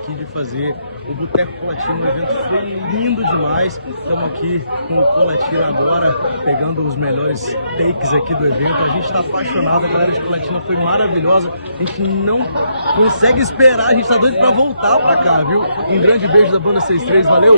aqui de fazer o Boteco Colatina. O evento foi lindo demais. Estamos aqui com o Colatina agora, pegando os melhores takes aqui do evento. A gente está apaixonado, a galera de Colatina foi maravilhosa. A gente não consegue esperar, a gente está doido para voltar para cá, viu? Um grande beijo da Banda 63, valeu!